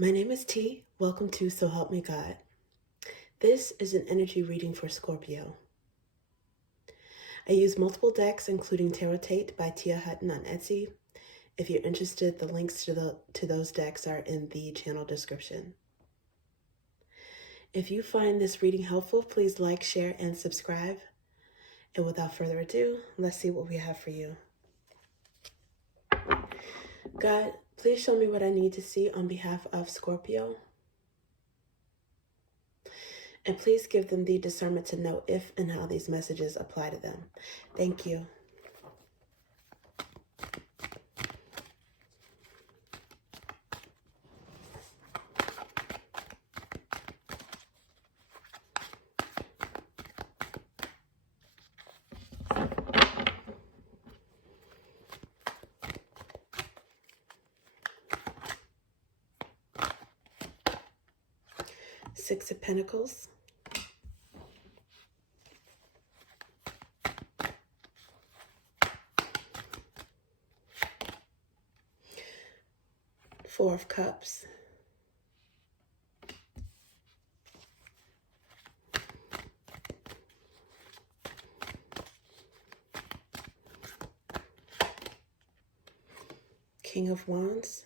My name is T. Welcome to So Help Me God. This is an energy reading for Scorpio. I use multiple decks, including Tarot Tate by Tia Hutton on Etsy. If you're interested, the links to those decks are in the channel description. If you find this reading helpful, please like, share, and subscribe. And without further ado, let's see what we have for you. God, please show me what I need to see on behalf of Scorpio. And please give them the discernment to know if and how these messages apply to them. Thank you. Six of Pentacles. Four of Cups. King of Wands.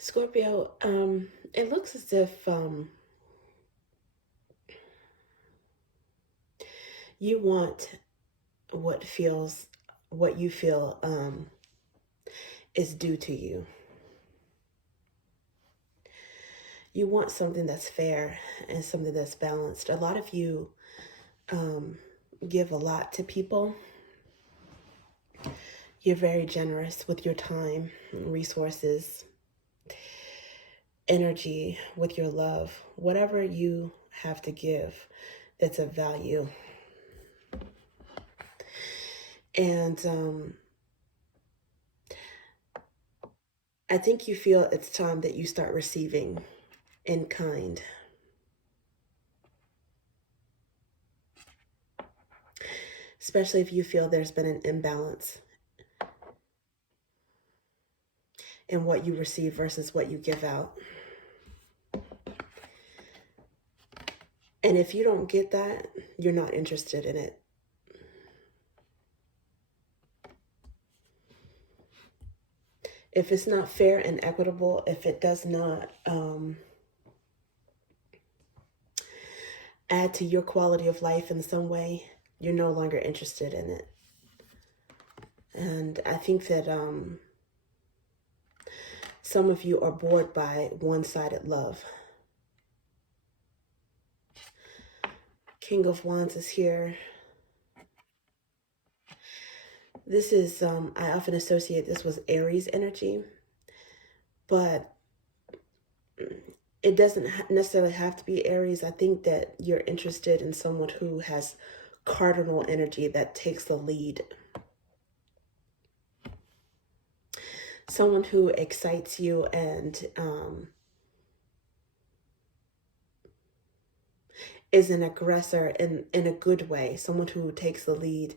Scorpio, it looks as if you want what you feel is due to you. You want something that's fair and something that's balanced. A lot of you give a lot to people. You're very generous with your time, resources, energy, with your love, whatever you have to give that's of value. And I think you feel it's time that you start receiving in kind. Especially if you feel there's been an imbalance in what you receive versus what you give out. And if you don't get that, you're not interested in it. If it's not fair and equitable, if it does not add to your quality of life in some way, you're no longer interested in it. And I think that some of you are bored by one-sided love. King of Wands is here. This is, I often associate this with Aries energy, but it doesn't necessarily have to be Aries. I think that you're interested in someone who has cardinal energy that takes the lead. Someone who excites you and is an aggressor in a good way. Someone who takes the lead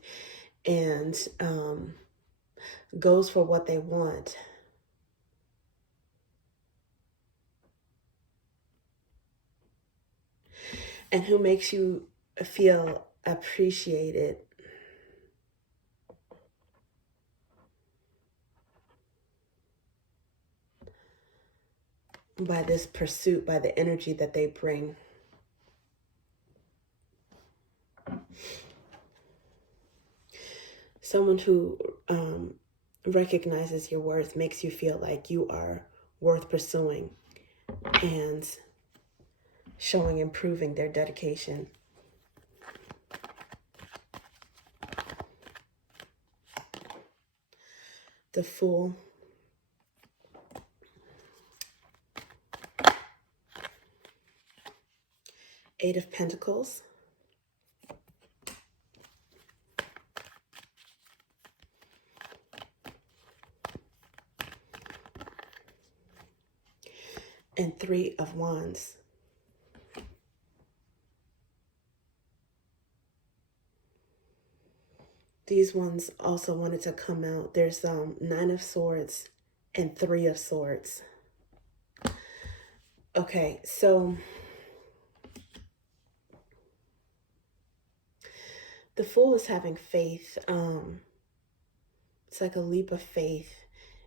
and goes for what they want. And who makes you feel appreciated. By this pursuit, by the energy that they bring. Someone who recognizes your worth, makes you feel like you are worth pursuing and showing and proving their dedication. The Fool. Eight of Pentacles. and Three of Wands. These ones also wanted to come out. There's Nine of Swords and Three of Swords. Okay, so the Fool is having faith. It's like a leap of faith.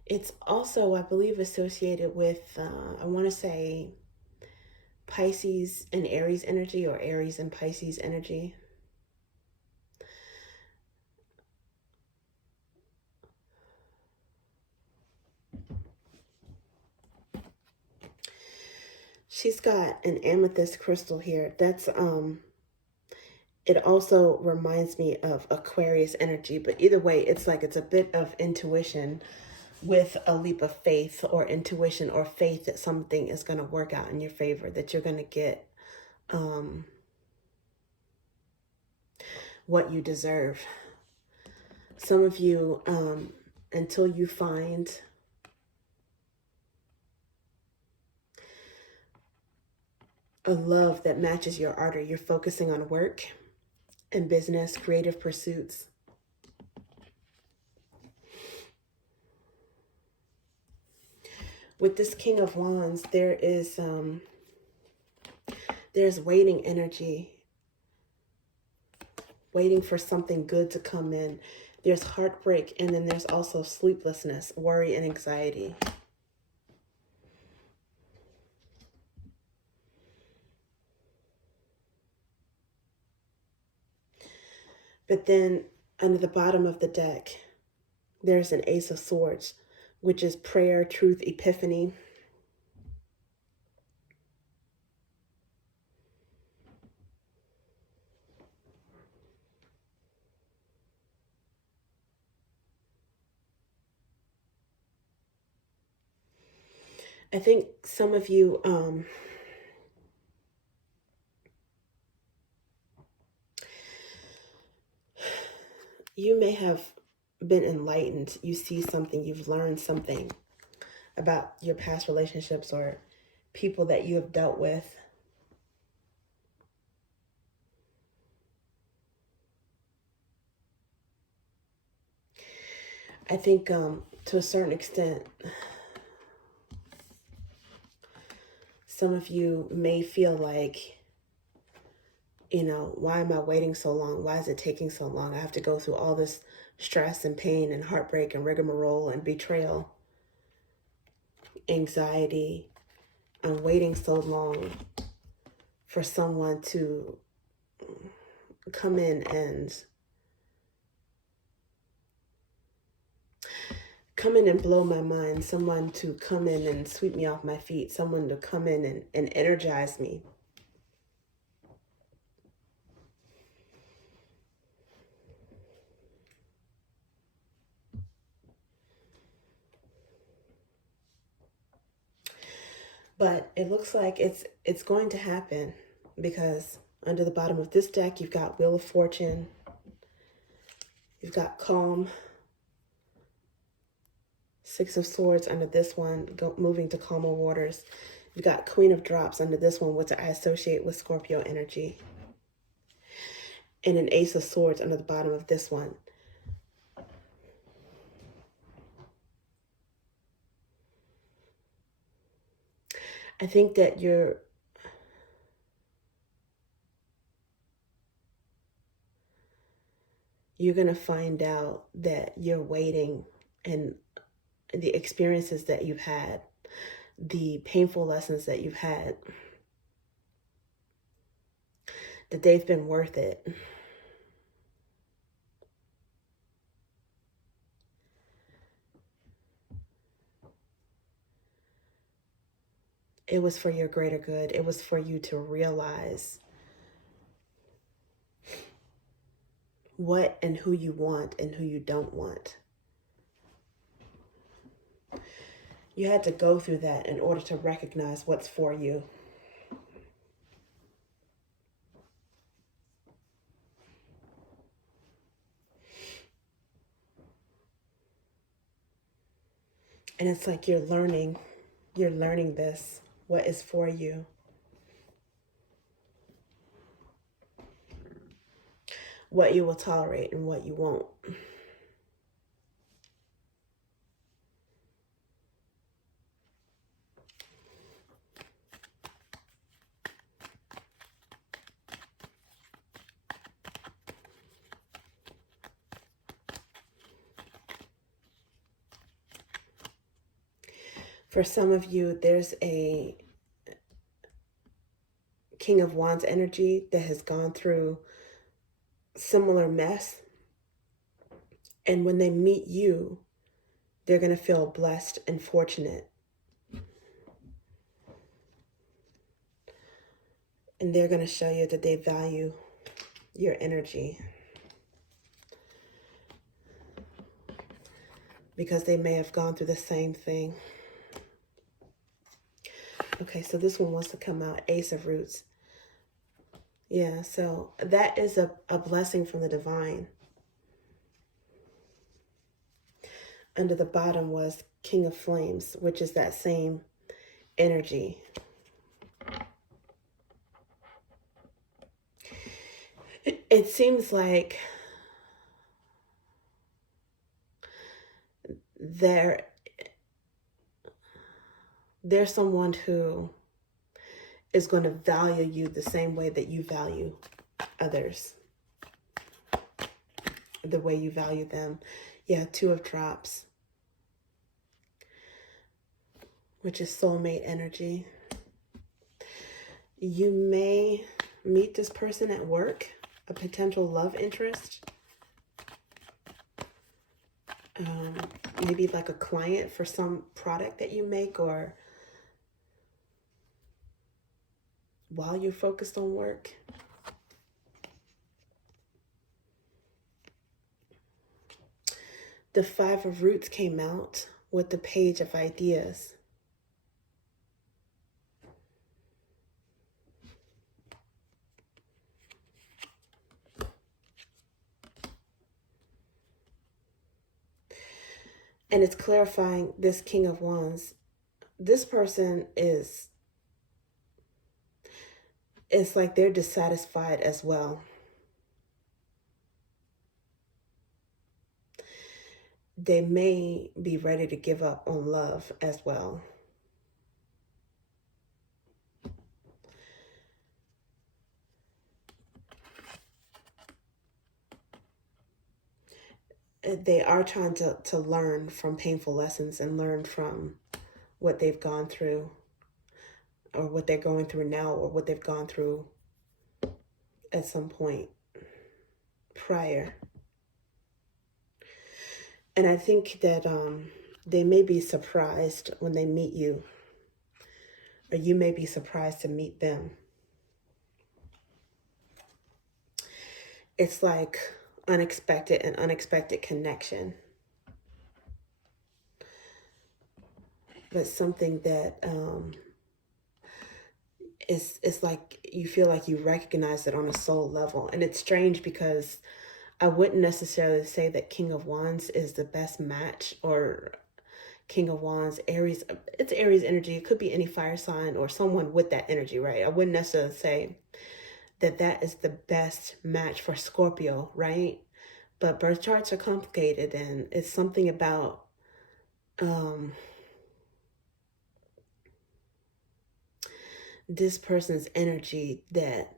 It's also, I believe, associated with, I want to say, Pisces and Aries energy, or Aries and Pisces energy. She's got an amethyst crystal here. That's it also reminds me of Aquarius energy, but either way, it's like it's a bit of intuition with a leap of faith, or intuition or faith that something is going to work out in your favor, that you're going to get what you deserve. Some of you, until you find a love that matches your ardor, you're focusing on work and business, creative pursuits. With this King of Wands, there's waiting energy, waiting for something good to come in. There's heartbreak, and then there's also sleeplessness, worry, and anxiety. But then under the bottom of the deck, there's an Ace of Swords, which is prayer, truth, epiphany. I think some of you, you may have been enlightened. You see something, you've learned something about your past relationships or people that you have dealt with. I think to a certain extent, some of you may feel like, you know, why am I waiting so long? Why is it taking so long? I have to go through all this stress and pain and heartbreak and rigmarole and betrayal, anxiety. I'm waiting so long for someone to come in and blow my mind, someone to come in and sweep me off my feet, someone to come in and energize me. But it looks like it's going to happen, because under the bottom of this deck, you've got Wheel of Fortune, you've got Calm, Six of Swords under this one, moving to calmer waters. You've got Queen of Drops under this one, which I associate with Scorpio energy. And an Ace of Swords under the bottom of this one. I think that you're going to find out that you're waiting, and the experiences that you've had, the painful lessons that you've had, that they've been worth it. It was for your greater good. It was for you to realize what and who you want and who you don't want. You had to go through that in order to recognize what's for you. And it's like you're learning this. what is for you, what you will tolerate and what you won't. For some of you, there's a King of Wands energy that has gone through similar mess. And when they meet you, they're going to feel blessed and fortunate. And they're going to show you that they value your energy, because they may have gone through the same thing. Okay, so this one wants to come out, Ace of Roots. Yeah, so that is a blessing from the divine. Under the bottom was King of Flames, which is that same energy. It seems like there's someone who is going to value you the same way that you value others, the way you value them. Yeah, Two of Drops, which is soulmate energy. You may meet this person at work, a potential love interest. Maybe like a client for some product that you make, or while you're focused on work. The Five of Roots came out with the Page of Ideas. And it's clarifying this King of Wands. This person it's like they're dissatisfied as well. They may be ready to give up on love as well. They are trying to learn from painful lessons and learn from what they've gone through, or what they're going through now, or what they've gone through at some point prior. And I think that they may be surprised when they meet you, or you may be surprised to meet them. It's like an unexpected connection. But something that it's like you feel like you recognize it on a soul level. And it's strange because I wouldn't necessarily say that King of Wands is the best match, or King of Wands, Aries. It's Aries energy. It could be any fire sign or someone with that energy, right? I wouldn't necessarily say that is the best match for Scorpio, right? But birth charts are complicated, and it's something about this person's energy that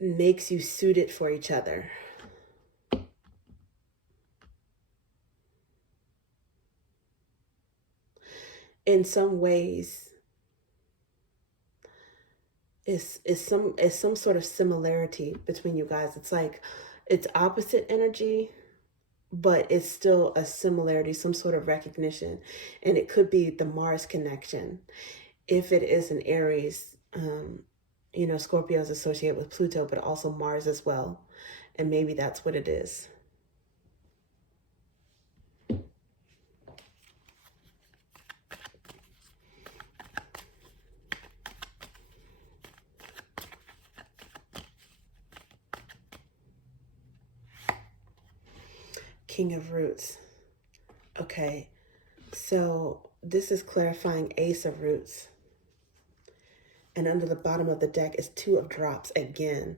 makes you suited for each other. In some ways, it's some sort of similarity between you guys. It's like it's opposite energy, but it's still a similarity, some sort of recognition. And it could be the Mars connection. If it is an Aries, you know, Scorpio is associated with Pluto, but also Mars as well. And maybe that's what it is. King of Roots. Okay, so this is clarifying Ace of Roots. And under the bottom of the deck is Two of Drops again.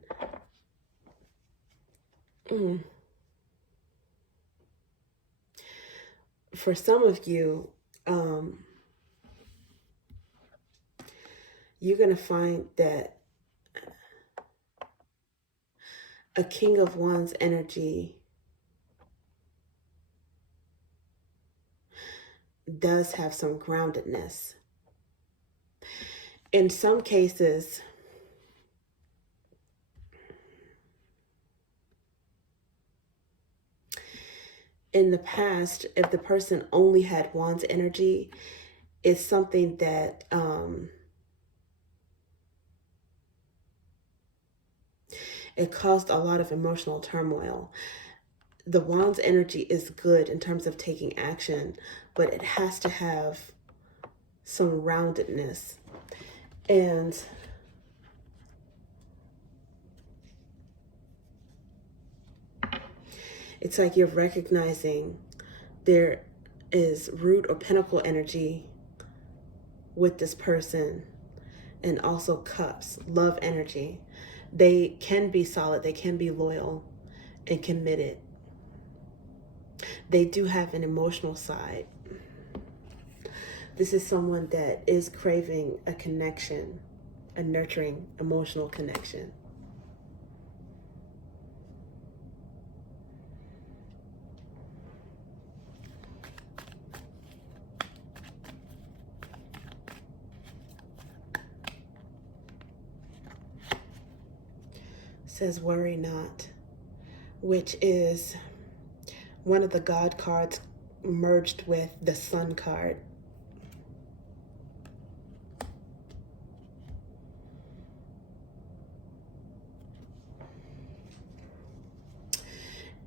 For some of you, you're going to find that a King of Wands energy does have some groundedness. In some cases, in the past, if the person only had Wands energy, it's something that it caused a lot of emotional turmoil. The Wands energy is good in terms of taking action, but it has to have some roundedness. And it's like you're recognizing there is root or pinnacle energy with this person, and also cups, love energy. They can be solid, they can be loyal and committed. They do have an emotional side. This is someone that is craving a connection, a nurturing, emotional connection. Says worry not, which is one of the God cards merged with the Sun card.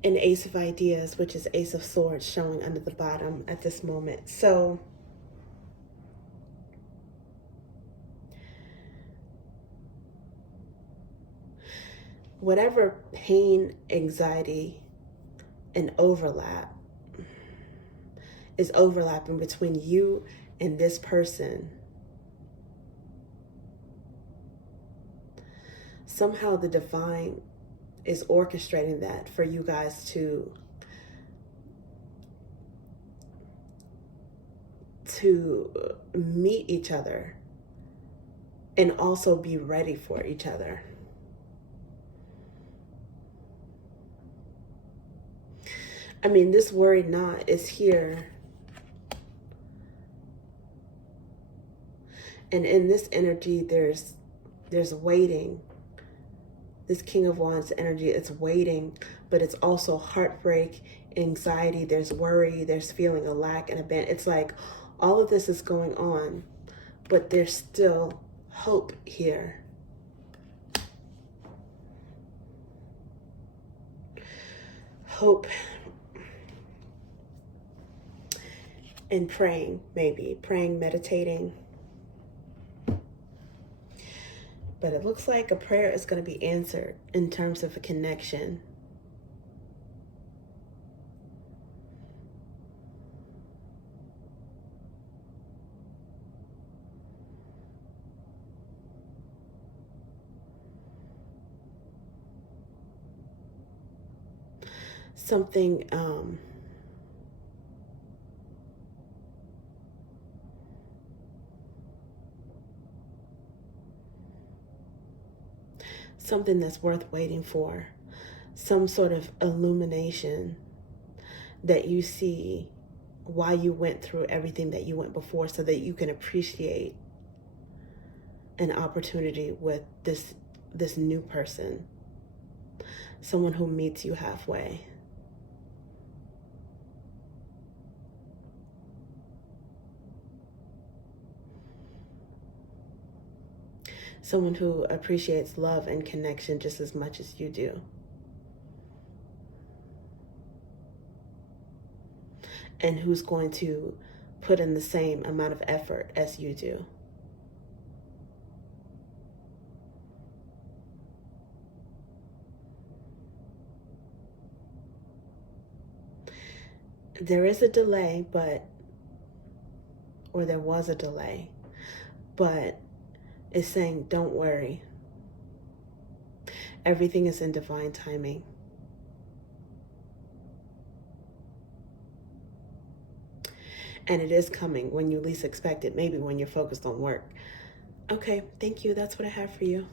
An Ace of Ideas, which is Ace of Swords, showing under the bottom at this moment. So whatever pain, anxiety, and overlap is overlapping between you and this person, somehow the divine is orchestrating that for you guys to meet each other and also be ready for each other. I mean, this worry not is here. And in this energy, there's waiting. This King of Wands energy, it's waiting, but it's also heartbreak, anxiety, there's worry, there's feeling a lack and abandon. It's like all of this is going on, but there's still hope here. Hope and praying, maybe. Praying, meditating. But it looks like a prayer is going to be answered in terms of a connection. Something something that's worth waiting for. Some sort of illumination that you see why you went through everything that you went before, so that you can appreciate an opportunity with this new person, someone who meets you halfway. Someone who appreciates love and connection just as much as you do. And who's going to put in the same amount of effort as you do. There is a delay, or there was a delay, but it's saying, don't worry. Everything is in divine timing. And it is coming when you least expect it, maybe when you're focused on work. Okay, thank you. That's what I have for you.